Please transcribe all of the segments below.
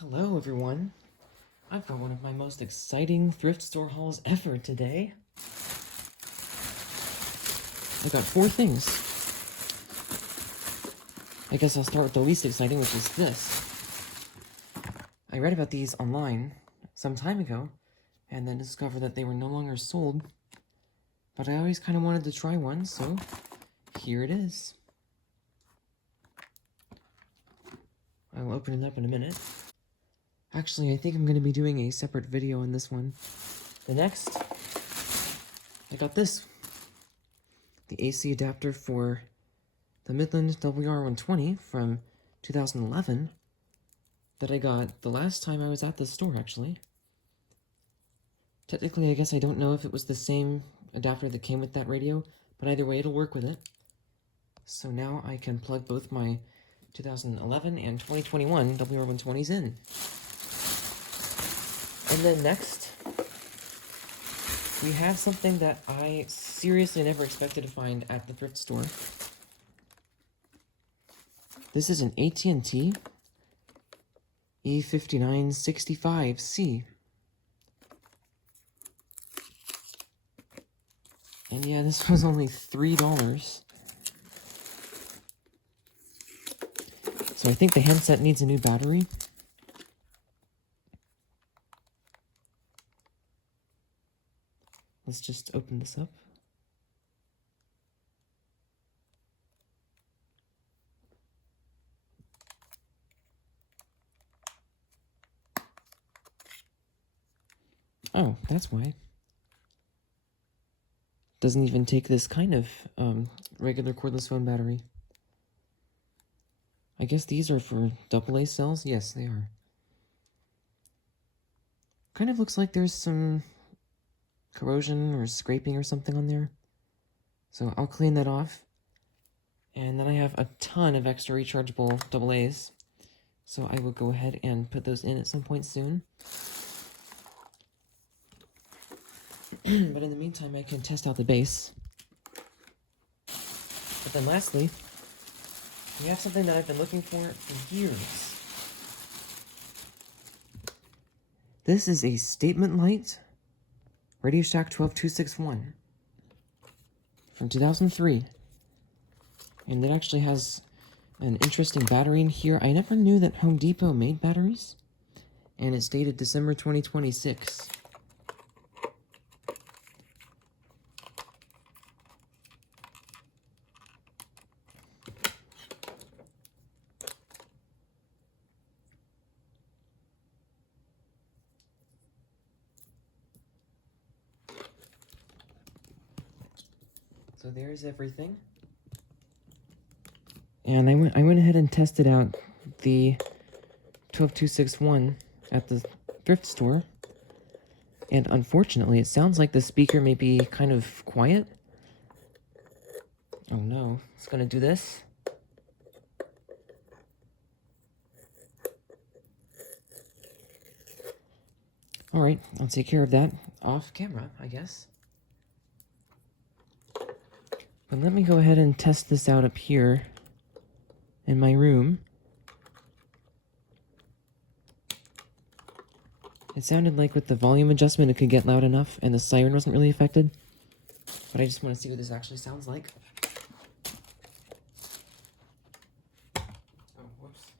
Hello everyone, I've got one of my most exciting thrift store hauls ever today. I got 4 things. I guess I'll start with the least exciting, which is this. I read about these online some time ago, and then discovered that they were no longer sold. But I always kind of wanted to try one, so here it is. I'll open it up in a minute. Actually, I think I'm going to be doing a separate video on this one. The next, I got this. The AC adapter for the Midland WR120 from 2011 that I got the last time I was at the store, actually. Technically, I guess I don't know if it was the same adapter that came with that radio, but either way, it'll work with it. So now I can plug both my 2011 and 2021 WR120s in. And then next, we have something that I seriously never expected to find at the thrift store. This is an AT&T E5965C. And yeah, this was only $3. So I think the handset needs a new battery. Let's just open this up. Oh, that's why. Doesn't even take this kind of regular cordless phone battery. I guess these are for AA cells? Yes, they are. Kind of looks like there's some corrosion or scraping or something on there. So I'll clean that off. And then I have a ton of extra rechargeable AA's. So I will go ahead and put those in at some point soon. But in the meantime, I can test out the base. But then lastly, we have something that I've been looking for years. This is a statement light RadioShack 12261 from 2003. And it actually has an interesting battery in here. I never knew that Home Depot made batteries. And it's dated December 2026. So there's everything. And I went ahead and tested out the 12261 at the thrift store. And unfortunately, it sounds like the speaker may be kind of quiet. Oh no, it's gonna do this. Alright, I'll take care of that off camera, I guess. But let me go ahead and test this out up here in my room. It sounded like with the volume adjustment it could get loud enough and the siren wasn't really affected. But I just want to see what this actually sounds like. Oh, whoops.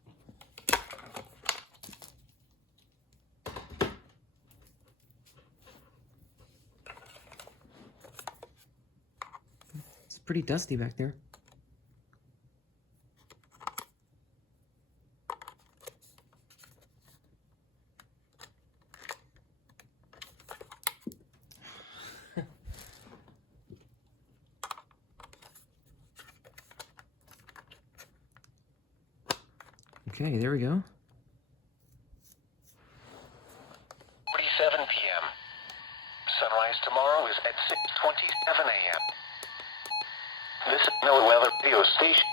It's pretty dusty back there. Okay, there we go. 47 p.m. Sunrise tomorrow is at 6:27 a.m. This is Midland Weather Radio Station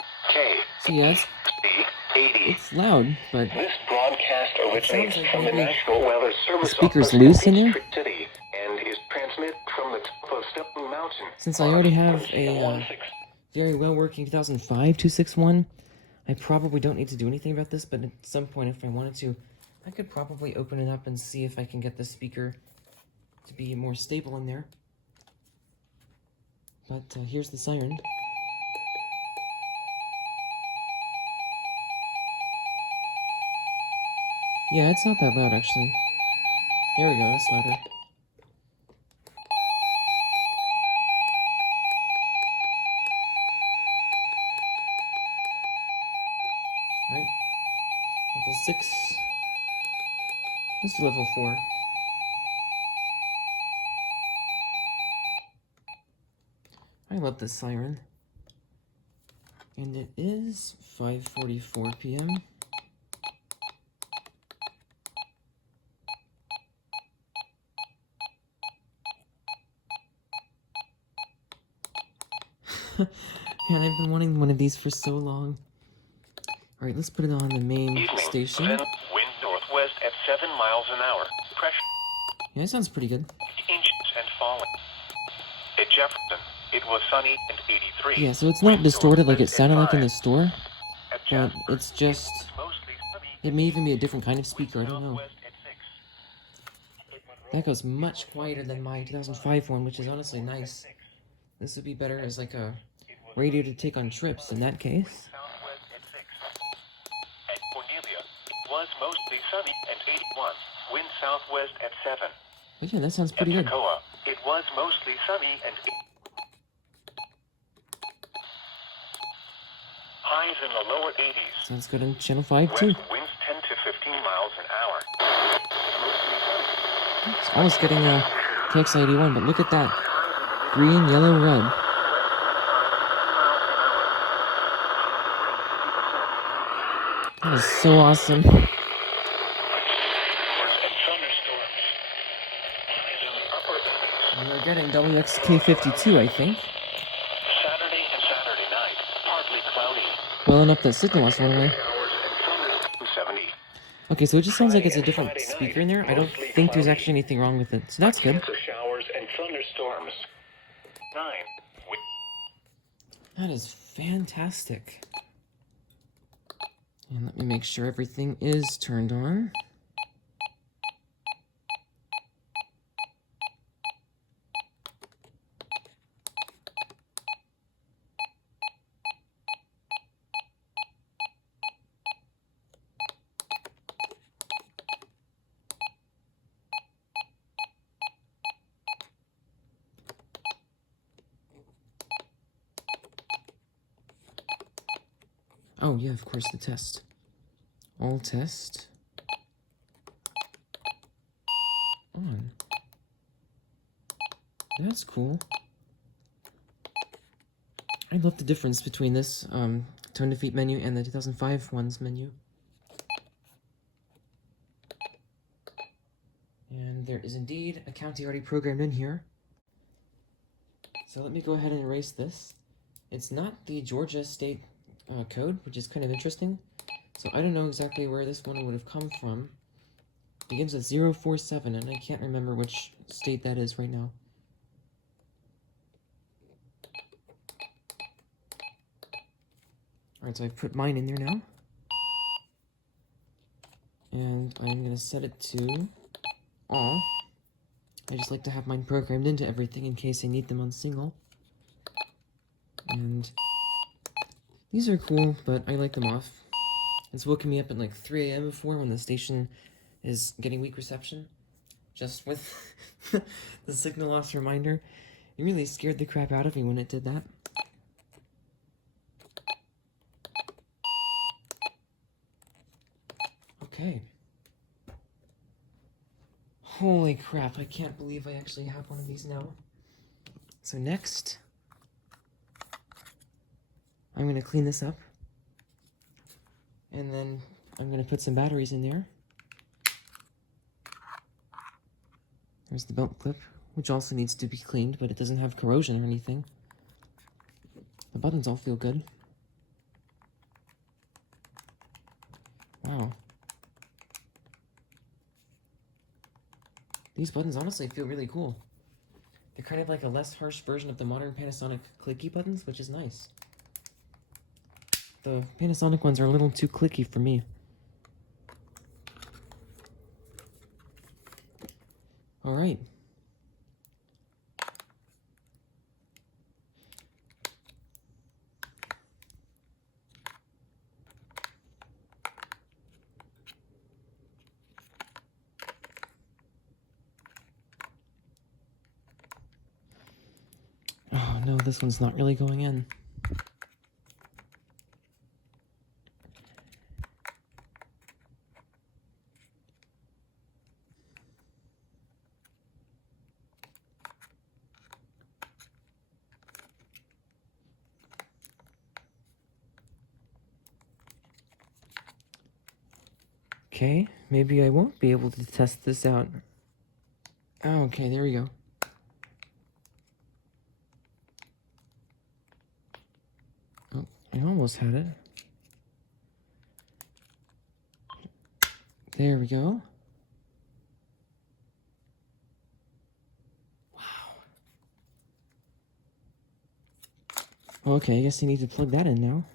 See, yes, KC80. it's loud, but This broadcast originates like from the maybe National Weather Service the speaker's Office loose in in there? Thrift City and is transmitted from the top of Stone Mountain. Since I already have a very well-working 2005 261, I probably don't need to do anything about this, but at some point, if I wanted to, I could probably open it up and see if I can get the speaker to be more stable in there. But here's the siren. Yeah, it's not that loud, actually. There we go, that's louder. Alright. Level 6. Let's do level 4. I love this siren. And it is 5:44 p.m. Man, I've been wanting one of these for so long. Alright, let's put it on the main station. Wind northwest at 7 miles an hour. Pressure Yeah, that sounds pretty good. inches and falling. At Jefferson, it was sunny and 83. Yeah, so it's not distorted like it sounded like in the store, At but Jasper, it's just... it was mostly sunny. It may even be a different kind of speaker, I don't know. Southwest at 6. That goes much quieter than my 2005 one, which is honestly nice. This would be better as like a radio to take on trips in that case. Southwest at 6. At Cornelia, it was mostly sunny and 81. Wind southwest at 7. But yeah, that sounds At pretty good. Toccoa, it was mostly sunny and 8. Highs in the lower 80s. Sounds good on channel 5 West too. winds 10 to 15 miles an hour. Mostly sunny. It's almost getting a KX81, but look at that. Green, yellow, red. That is so awesome. And thunderstorms. Highs in the upper 80s. We're getting WXK52, I think. Saturday and Saturday night, partly cloudy. Well enough that signal loss went away. Hours and thunders 70. Okay, so it just sounds like it's a different speaker in there. I don't think there's actually anything wrong with it, so that's good. Chance of showers and thunderstorms. 9. That is fantastic. And let me make sure everything is turned on. Oh yeah, of course, the test. All test. On. That's cool. I love the difference between this tone defeat menu and the 2005 one's menu. And there is indeed a county already programmed in here. So let me go ahead and erase this. It's not the Georgia state code, which is kind of interesting. So I don't know exactly where this one would have come from. It begins with 047, and I can't remember which state that is right now. Alright, so I've put mine in there now. And I'm going to set it to all. I just like to have mine programmed into everything in case I need them on single. And these are cool, but I like them off. It's woken me up at like 3 a.m. before when the station is getting weak reception. Just with the signal loss reminder. It really scared the crap out of me when it did that. Okay. Holy crap, I can't believe I actually have one of these now. So next, I'm going to clean this up. And then I'm going to put some batteries in there. There's the belt clip, which also needs to be cleaned, but it doesn't have corrosion or anything. The buttons all feel good. Wow. These buttons honestly feel really cool. They're kind of like a less harsh version of the modern Panasonic clicky buttons, which is nice. The Panasonic ones are a little too clicky for me. All right. Oh no, this one's not really going in. Okay, maybe I won't be able to test this out. Oh, okay, there we go. Oh, I almost had it. There we go. Wow. Okay, I guess I need to plug that in now.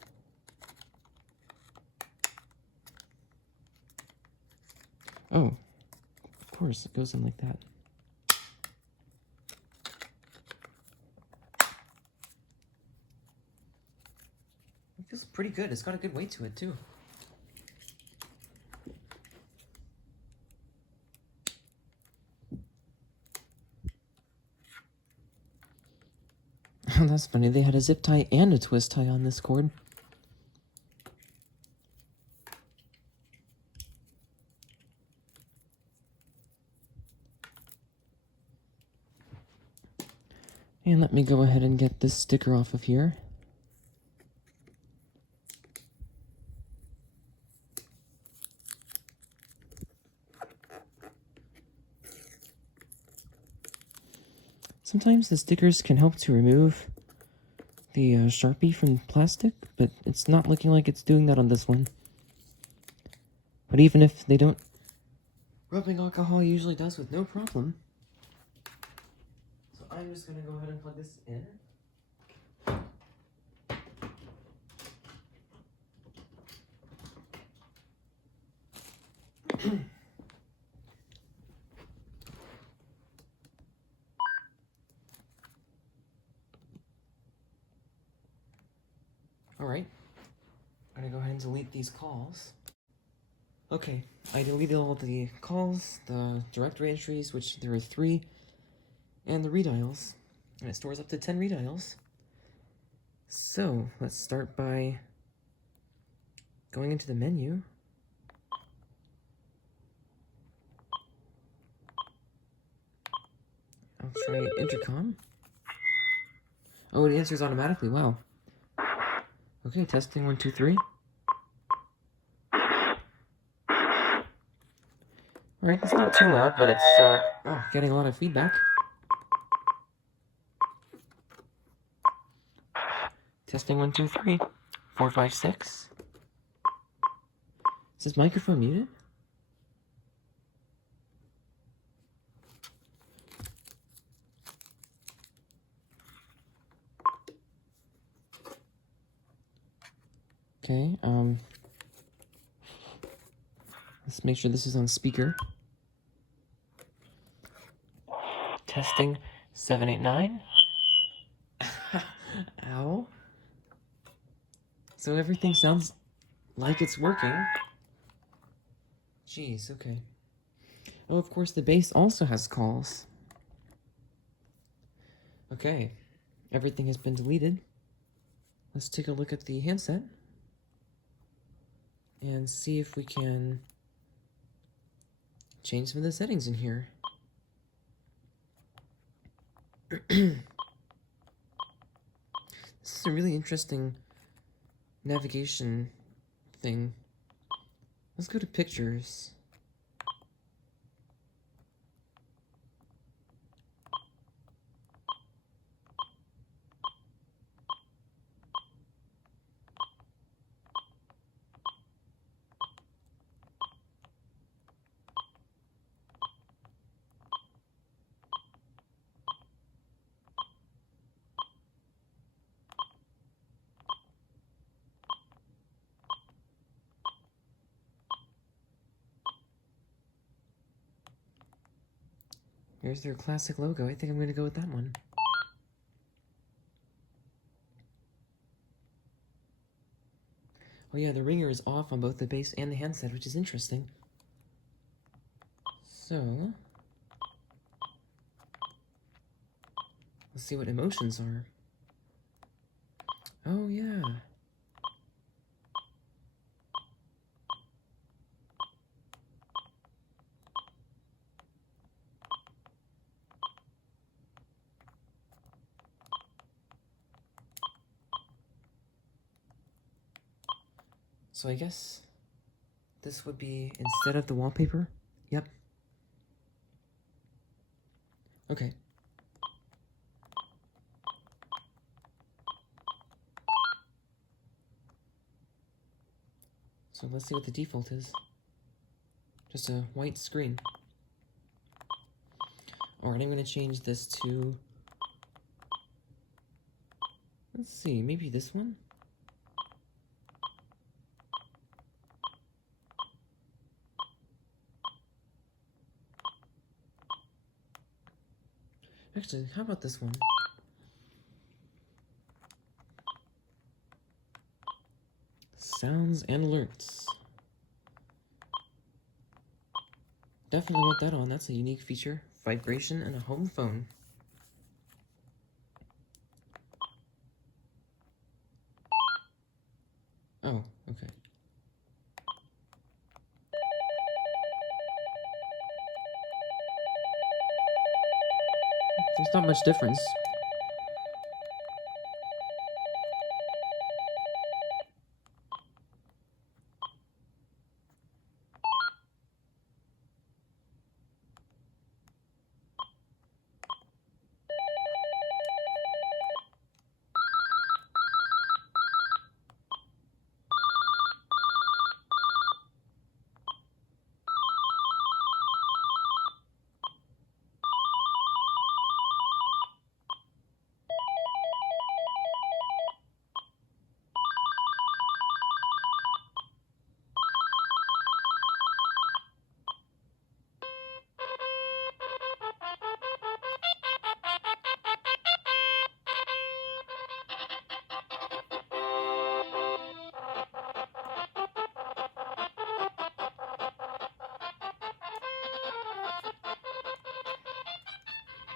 Oh, of course, it goes in like that. It feels pretty good. It's got a good weight to it, too. That's funny. They had a zip tie and a twist tie on this cord. And let me go ahead and get this sticker off of here. Sometimes the stickers can help to remove the Sharpie from plastic, but it's not looking like it's doing that on this one. But even if they don't, rubbing alcohol usually does with no problem. So I'm just going to go ahead and plug this in. Alright, I'm going to go ahead and delete these calls. Okay, I deleted all the calls, the directory entries, which there are 3, and the redials. And it stores up to 10 redials. So, let's start by going into the menu. I'll try intercom. Oh, it answers automatically, wow. Okay, testing 1, 2, 3. Alright, it's not too loud, but it's getting a lot of feedback. Testing 1, 2, 3. 4, 5, 6. Is this microphone muted? Okay, let's make sure this is on speaker. Testing 7, 8, 9. Ow. So everything sounds like it's working. Jeez, okay. Oh, of course, the bass also has calls. Okay, everything has been deleted. Let's take a look at the handset and see if we can change some of the settings in here. This is a really interesting navigation thing. Let's go to pictures. Here's their classic logo. I think I'm gonna go with that one. Oh yeah, the ringer is off on both the base and the handset, which is interesting. So, let's see what emotions are. Oh yeah. So I guess this would be instead of the wallpaper? Yep. Okay. So let's see what the default is. Just a white screen. Alright, I'm gonna change this to... Let's see, maybe this one? Actually, how about this one? Sounds and alerts. Definitely want that on. That's a unique feature. Vibration and a home phone. Oh, okay. There's not much difference.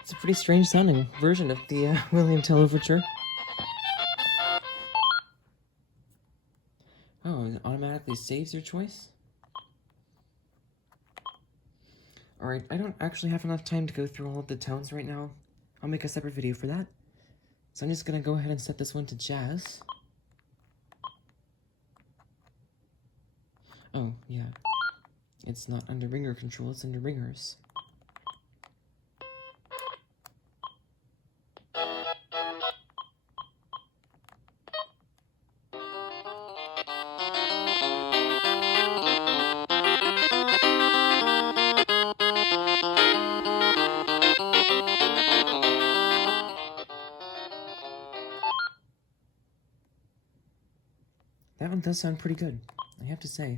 It's a pretty strange sounding version of the William Tell Overture. Oh, it automatically saves your choice? Alright, I don't actually have enough time to go through all of the tones right now. I'll make a separate video for that. So I'm just gonna go ahead and set this one to jazz. Oh, yeah. It's not under ringer control, it's under ringers. That one does sound pretty good, I have to say.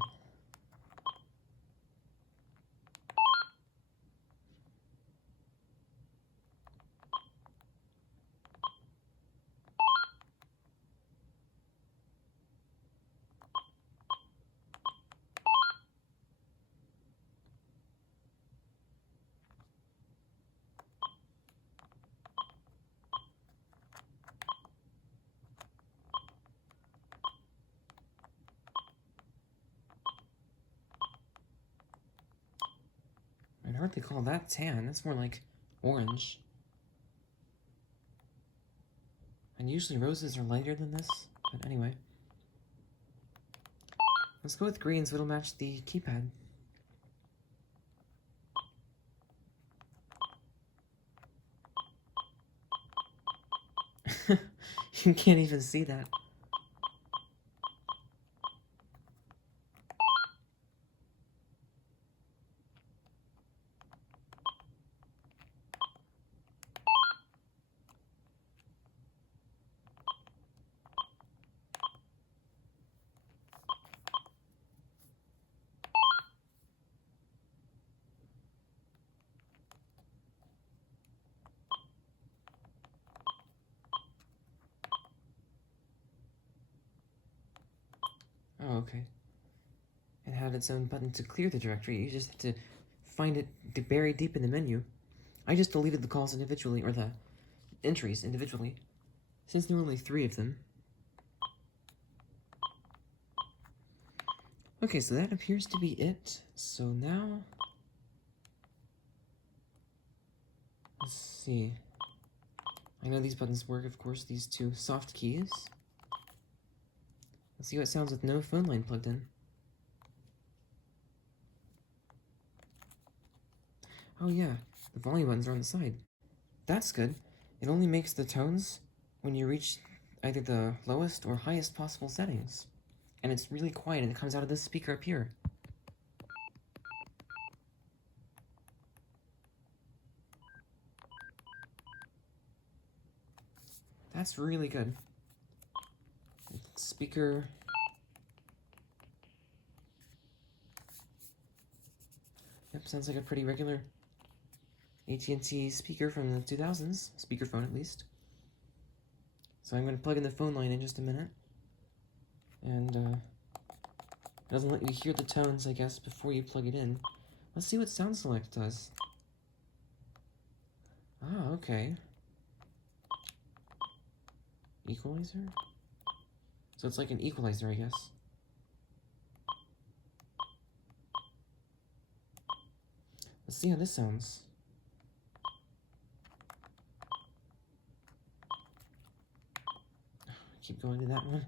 I'd hardly call that tan, that's more like orange. And usually roses are lighter than this, but anyway. Let's go with green so it'll match the keypad. You can't even see that. okay. It had its own button to clear the directory. You just had to find it buried deep in the menu. I just deleted the calls individually, or the entries individually, since there were only 3 of them. Okay, so that appears to be it. So now, let's see. I know these buttons work, of course, these 2 soft keys. Let's see what sounds with no phone line plugged in. Oh yeah, the volume buttons are on the side. That's good. It only makes the tones when you reach either the lowest or highest possible settings. And it's really quiet, and it comes out of this speaker up here. That's really good. Speaker... Yep, sounds like a pretty regular AT&T speaker from the 2000s. Speakerphone, at least. So I'm going to plug in the phone line in just a minute. And, it doesn't let you hear the tones, I guess, before you plug it in. Let's see what Sound Select does. Ah, okay. Equalizer? So it's like an equalizer, I guess. Let's see how this sounds. Keep going to that one.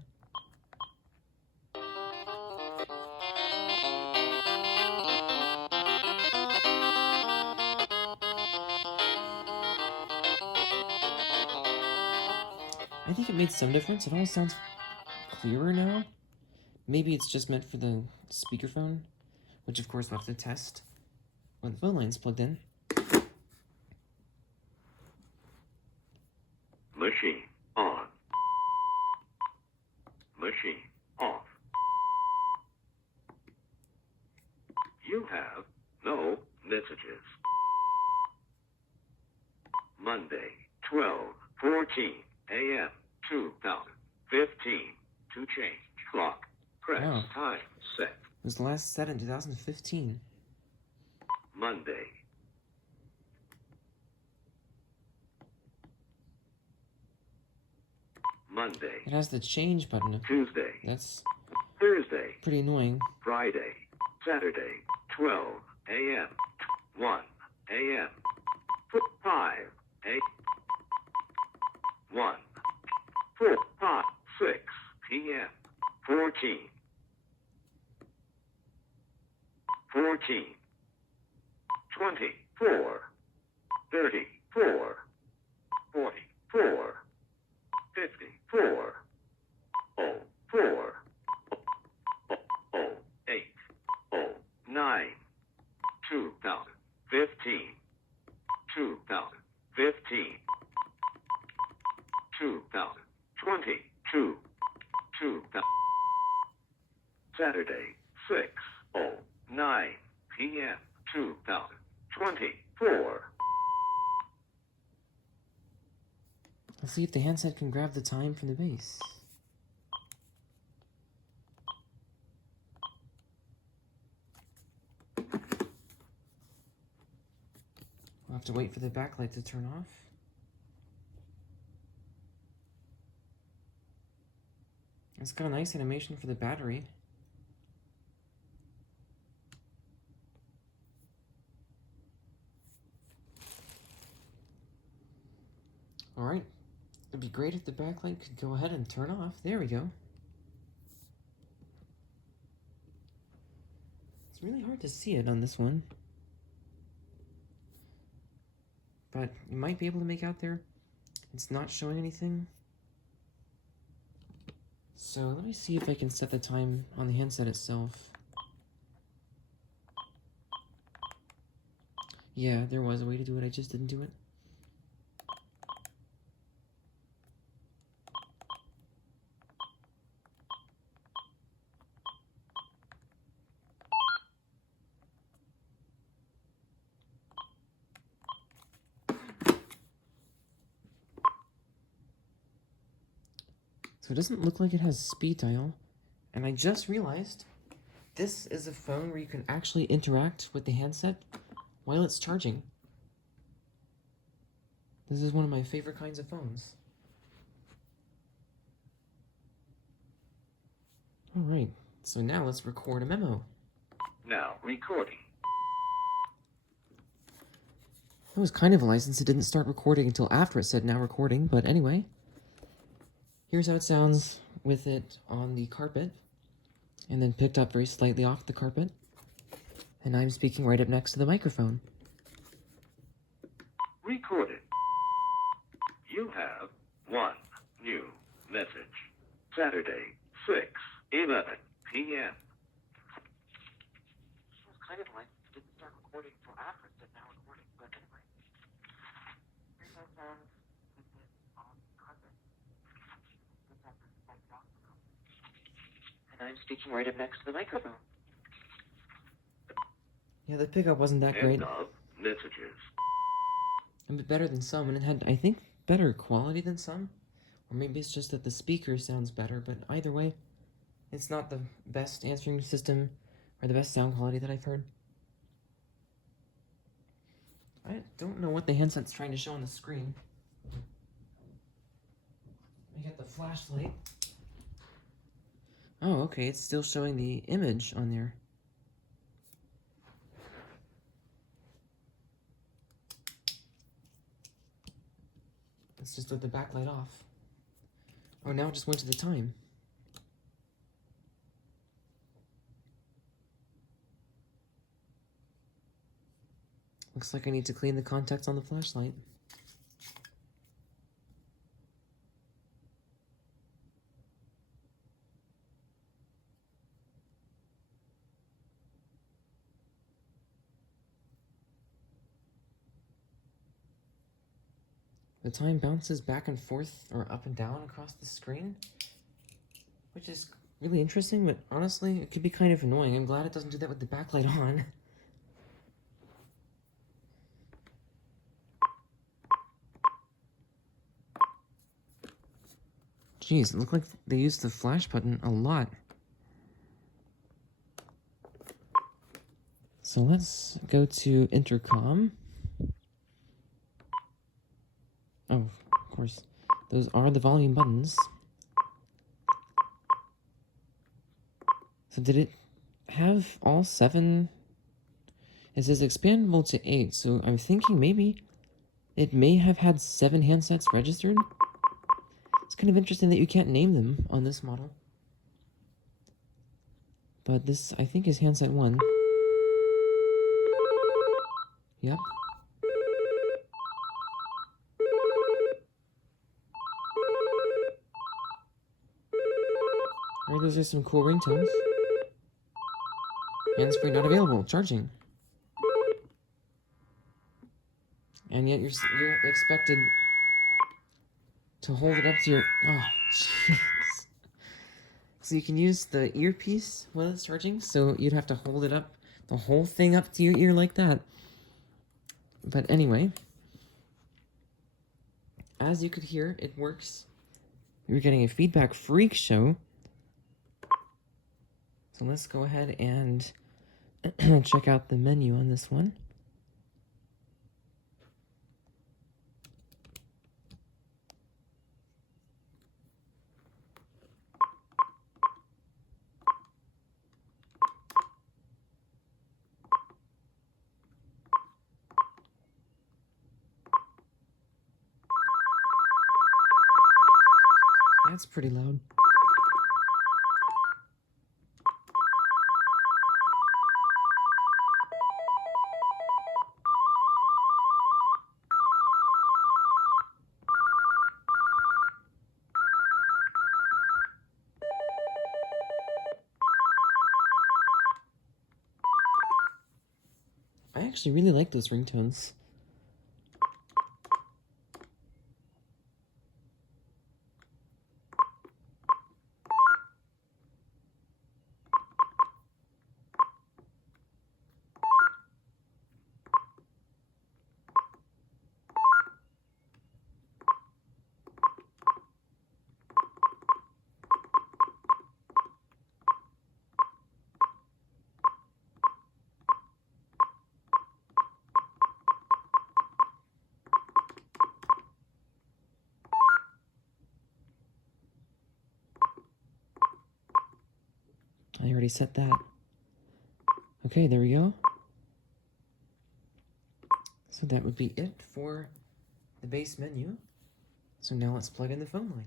I think it made some difference. It almost sounds clearer now. Maybe it's just meant for the speakerphone, which of course we'll have to test when the phone line's plugged in. Machine on. Machine off. You have no messages. Monday, 12:14 a.m. 2015. To change clock, press Wow. time set. It was last set in 2015. Monday. Monday. It has the change button. Tuesday. That's Thursday. pretty annoying. Friday. Saturday. 12 a.m. 1 a.m. 5 a.m. 1 4 5 6 p.m. 14 14 24 34 44 54 04 08 09 2015 2015 2022 2000 Saturday 6:09 p.m. 2024. Let's see if the handset can grab the time from the bass. We'll have to wait for the backlight to turn off. It's got a nice animation for the battery. Alright, it'd be great if the backlight could go ahead and turn off. There we go. It's really hard to see it on this one. But you might be able to make out there. It's not showing anything. So let me see if I can set the time on the handset itself. Yeah, there was a way to do it, I just didn't do it. So it doesn't look like it has speed dial, And I just realized this is a phone where you can actually interact with the handset while it's charging. This is one of my favorite kinds of phones. Alright, so now let's record a memo. Now recording. It was kind of a license. It didn't start recording until after it said now recording, but anyway. Here's how it sounds with it on the carpet, and then picked up very slightly off the carpet. And I'm speaking right up next to the microphone. Recorded. You have one new message. Saturday, 6:11 p.m. It was kind of like it didn't start recording until after it said now recording, but anyway. Here's how it sounds with it on the carpet. Picked up very slightly off the carpet. And I'm speaking right up next to the microphone. Yeah, the pickup wasn't that great. End of messages. A bit better than some, and it had, I think, better quality than some. Or maybe it's just that the speaker sounds better, but either way, it's not the best answering system or the best sound quality that I've heard. I don't know what the handset's trying to show on the screen. Let me get the flashlight. Oh, okay, it's still showing the image on there. Let's just let the backlight off. Oh, now it just went to the time. Looks like I need to clean the contacts on the flashlight. The time bounces back and forth or up and down across the screen, which is really interesting, but honestly, it could be kind of annoying. I'm glad it doesn't do that with the backlight on. Jeez, it looked like they used the flash button a lot. So let's go to intercom. Oh, of course. Those are the volume buttons. So did it have all 7? It says expandable to 8, so I'm thinking maybe it may have had 7 handsets registered. It's kind of interesting that you can't name them on this model. But this, I think, is handset 1. Yep. Alright, those are some cool ringtones. Hands-free not available. Charging. And yet you're expected to hold it up to your... Oh, jeez. So you can use the earpiece while it's charging, so you'd have to hold it up, the whole thing up to your ear like that. But anyway, as you could hear, it works. You're getting a feedback freak show. So let's go ahead and check out the menu on this one. That's pretty loud. I actually really like those ringtones. already set that. Okay, there we go. So that would be it for the base menu. So now let's plug in the phone line.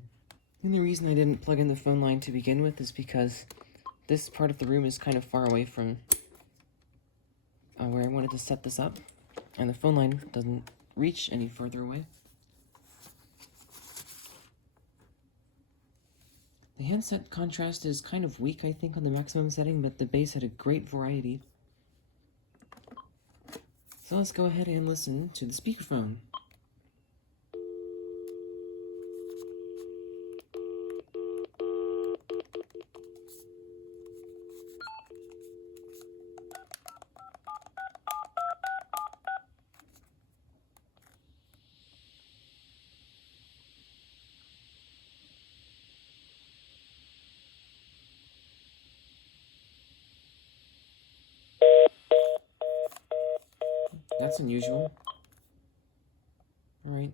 The only reason I didn't plug in the phone line to begin with is because this part of the room is kind of far away from where I wanted to set this up, and the phone line doesn't reach any further away. The handset contrast is kind of weak, I think, on the maximum setting, but the bass had a great variety. So let's go ahead and listen to the speakerphone. That's unusual. Alright.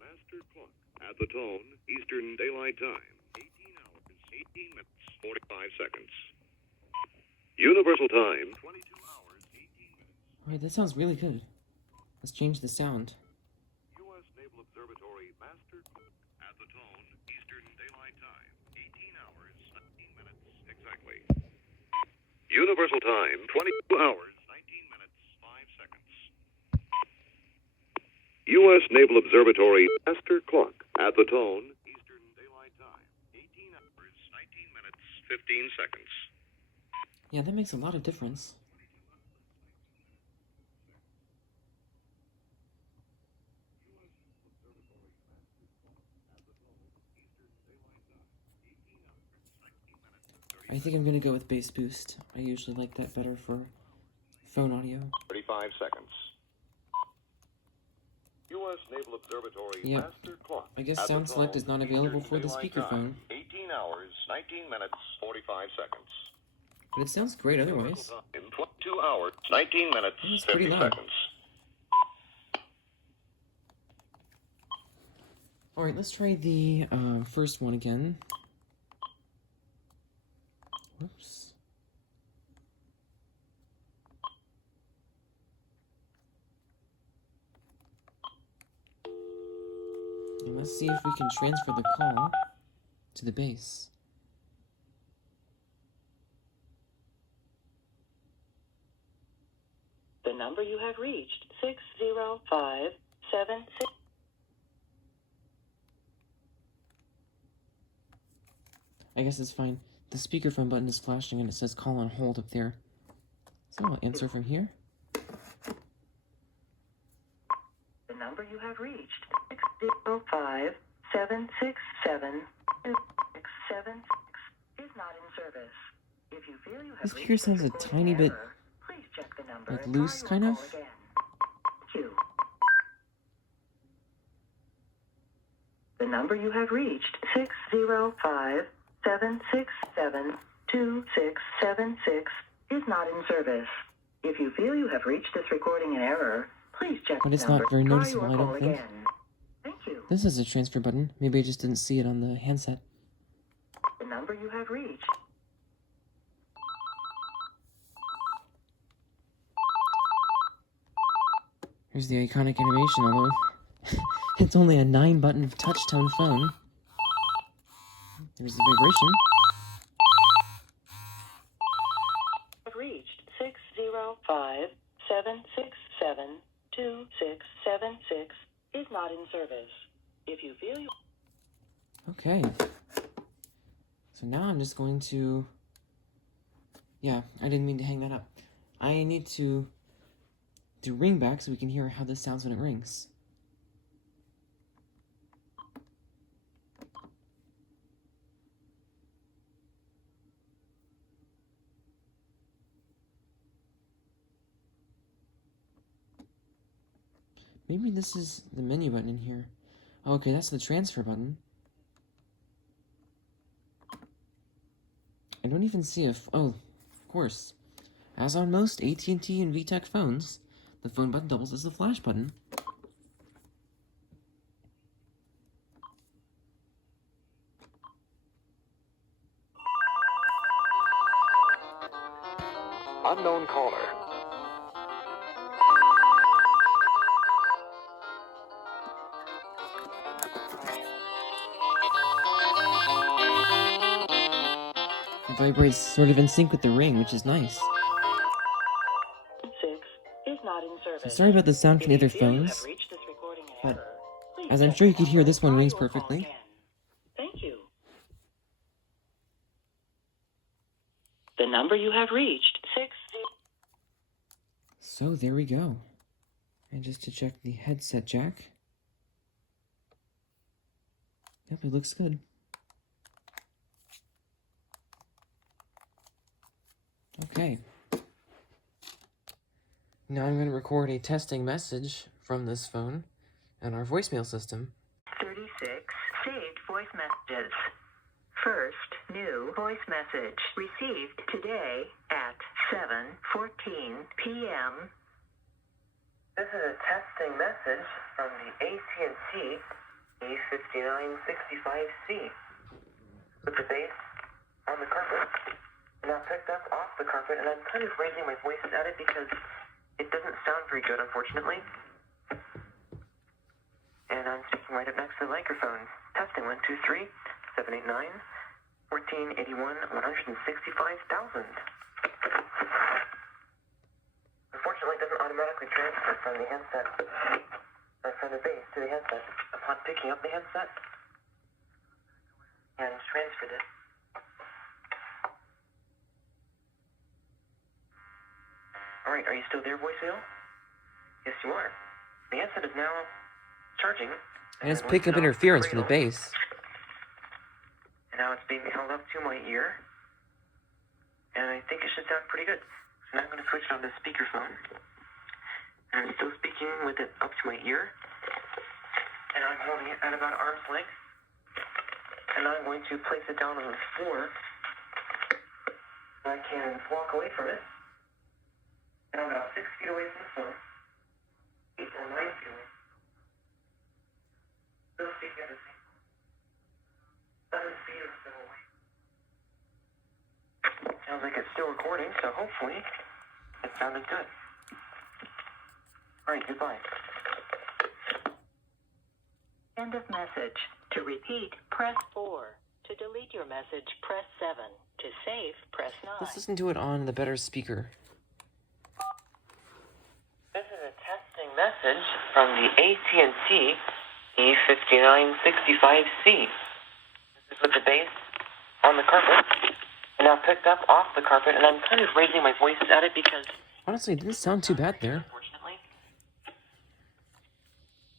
Master clock. At the tone, Eastern Daylight Time. 18 hours, 18 minutes, 45 seconds. Universal Time. 22 hours, 18 minutes. Alright, that sounds really good. Let's change the sound. U.S. Naval Observatory Master clock. At the tone, Eastern Daylight Time. 18 hours, 19 minutes, exactly. Universal Time. 22 hours, 19 minutes, 5 seconds. U.S. Naval Observatory Master Clock. At the tone, Eastern Daylight Time. 18 hours, 19 minutes, 15 seconds. Yeah, that makes a lot of difference. I think I'm gonna go with bass boost. I usually like that better for phone audio. 35 seconds. U.S. Naval Observatory Yep. Master Clock. I guess At the sound select tone, is not available Eastern for the Daylight speakerphone, Time. 18 hours, 19 minutes, 45 seconds. but it sounds great otherwise. In 22 hours, 19 minutes, It's 50 pretty loud. seconds. Alright, let's try the first one again. Whoops. And let's see if we can transfer the call to the bass. The number you have reached, 60576. I guess it's fine. The speakerphone button is flashing and it says call on hold up there. So I'll answer from here. The number you have reached, 60576726676, is not in service. If you feel you have This speaker reached sounds a recording tiny bit error, please check the number like and loose, try kind your of. call again. Thank you. The number you have reached, 60576726676, is not in service. If you feel you have reached this recording in error, please check But the it's number. not very Try noticeable, your I don't call think. again. Thank you. This is a transfer button. Maybe I just didn't see it on the handset. The number you have reached. Here's the iconic animation, although it's only a 9-button touch-tone phone. There's the vibration. Have reached 60576726676 is not in service. If you feel you Okay. So now I'm just going to... Yeah, I didn't mean to hang that up. I need to do ring back so we can hear how this sounds when it rings. Maybe this is the menu button in here. Okay, that's the transfer button. I don't even see oh, of course. As on most AT&T and VTech phones, the phone button doubles as the flash button. Unknown caller. It vibrates sort of in sync with the ring, which is nice. 6 is not in service. So sorry about the sound from the other phones, but as I'm sure you could hear, this one rings perfectly. Thank you. The number you have reached, 6. So there we go. And just to check the headset jack. Yep, it looks good. Okay. Now I'm going to record a testing message from this phone and our voicemail system. 36 saved voice messages. First, new voice message received today at 7:14 p.m. This is a testing message from the AT&T E5965C. Put the base on the carpet, and I picked up off the carpet, and I'm kind of raising my voice at it because it doesn't sound very good, unfortunately. And I'm speaking right up next to the microphone. Testing 1, 2, 3, 789, 1481, 165,000. Unfortunately, it doesn't automatically transfer from the handset, or from the base to the handset. Upon picking up the handset, and transferred it. Alright, are you still there, voicemail? Yes, you are. The handset is now charging. And it's picking up interference from the base. And now it's being held up to my ear. And I think it should sound pretty good. So now I'm going to switch it on to speakerphone. And I'm still speaking with it up to my ear. And I'm holding it at about arm's length. And I'm going to place it down on the floor. So I can walk away from it. And I'm about 6 feet away from the phone. 8 or 9 feet away. Still speaking at the same 7 feet or so away. Sounds like it's still recording, so hopefully it sounded good. Alright, goodbye. End of message. To repeat, press 4. To delete your message, press 7. To save, press 9. Let's listen to it on the better speaker. This is a testing message from the AT&T E5965C. This is with the base on the carpet, and now picked up off the carpet, and I'm kind of raising my voice at it because honestly, it didn't sound too bad there. Unfortunately.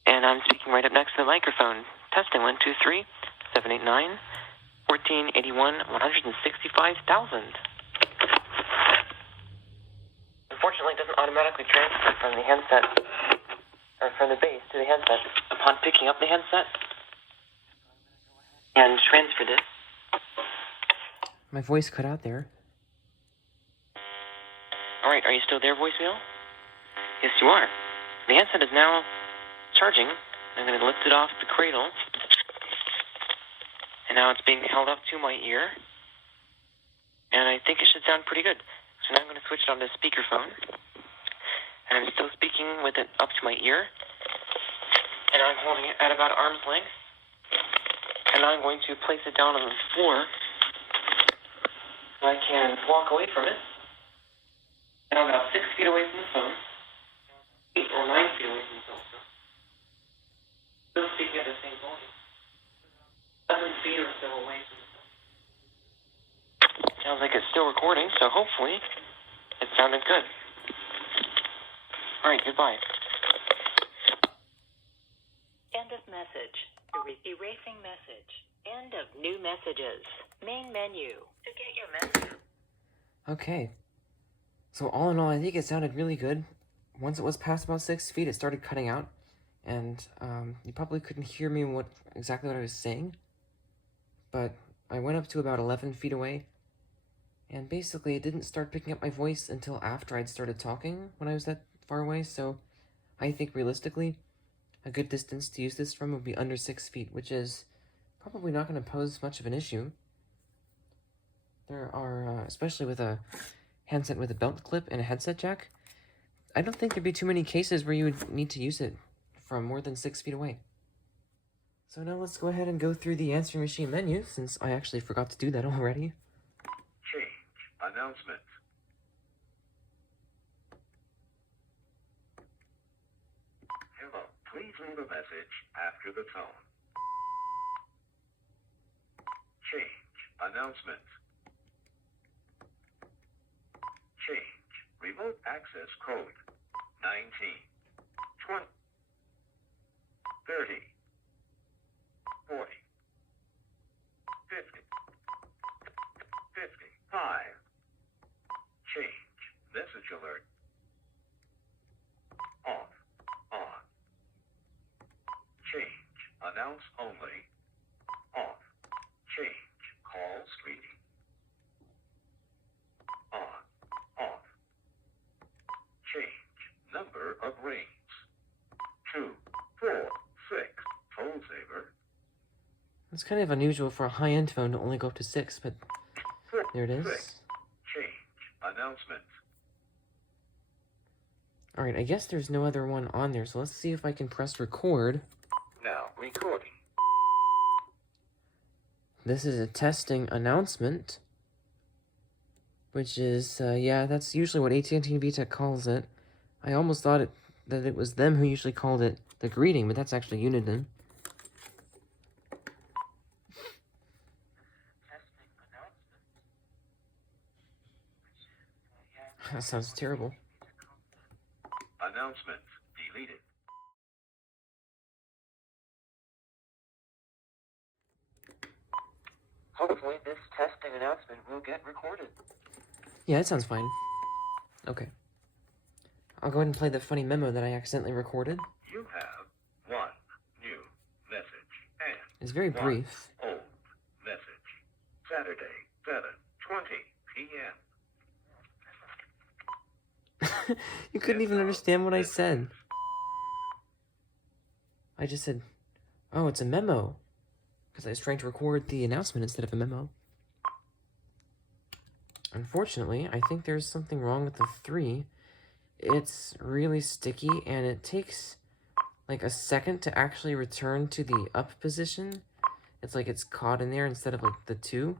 And I'm speaking right up next to the microphone. Testing 1, 2, 3, 789, 1481, 165,000. Unfortunately, it doesn't automatically transfer from the handset, or from the base to the handset. Upon picking up the handset, and transferred it. My voice cut out there. Alright, are you still there, voicemail? Yes, you are. The handset is now charging. I'm going to lift it off the cradle. And now it's being held up to my ear. And I think it should sound pretty good. So now I'm going to switch it on to speakerphone. And I'm still speaking with it up to my ear. And I'm holding it at about arm's length. And I'm going to place it down on the floor so I can walk away from it. And I'm about 6 feet away from the phone. 8 or 9 feet away from the phone. Still speaking at the same volume. 7 feet or so away from the phone. Sounds like it's still recording, so hopefully it sounded good. Alright, goodbye. End of message. Erasing message. End of new messages. Main menu. To get your message. Okay. So all in all, I think it sounded really good. Once it was past about 6 feet, it started cutting out. and you probably couldn't hear me exactly what I was saying, but I went up to about 11 feet away, and basically it didn't start picking up my voice until after I'd started talking when I was that far away, so I think realistically, a good distance to use this from would be under 6 feet, which is probably not going to pose much of an issue. There are, especially with a handset with a belt clip and a headset jack, I don't think there'd be too many cases where you would need to use it from more than 6 feet away. So now let's go ahead and go through the answering machine menu, since I actually forgot to do that already. Change. Announcement. Hello. Please leave a message after the tone. Change. Announcement. Change. Remote access code. 19. 20. 30. 40. 50. 55. Change. Message alert. Off. On. Change. Announce only. Off. Change. Call screening. On. Off. Change. Number of rings. 2, 4, 6. TeleZapper. It's kind of unusual for a high-end phone to only go up to 6, but there it is. 6. Change. Announcement. Alright, I guess there's no other one on there, so let's see if I can press record. Now recording. This is a testing announcement, which is, yeah, that's usually what AT&T VTech calls it. I almost thought that it was them who usually called it the greeting, but that's actually Uniden. That sounds terrible. Announcement deleted. Hopefully this testing announcement will get recorded. Yeah, it sounds fine. Okay. I'll go ahead and play the funny memo that I accidentally recorded. You have one new message and It's very one brief. old message. Saturday, 7:20 p.m. You couldn't even understand what I said. I just said, oh, it's a memo. Because I was trying to record the announcement instead of a memo. Unfortunately, I think there's something wrong with the 3. It's really sticky, and it takes like a second to actually return to the up position. It's like it's caught in there instead of like the 2.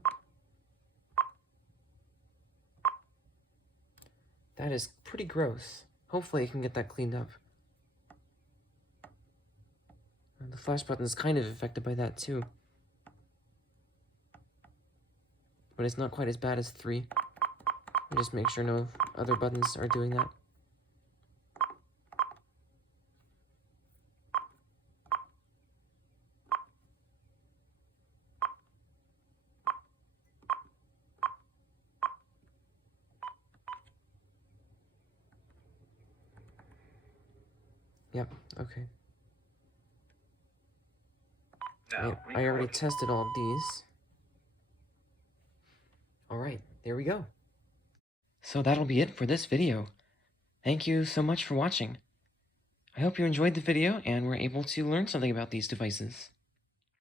That is pretty gross. Hopefully I can get that cleaned up. The flash button is kind of affected by that too. But it's not quite as bad as 3. I'll just make sure no other buttons are doing that. Yep, okay. Now I already recording. tested all of these. Alright, there we go. So that'll be it for this video. Thank you so much for watching. I hope you enjoyed the video and were able to learn something about these devices.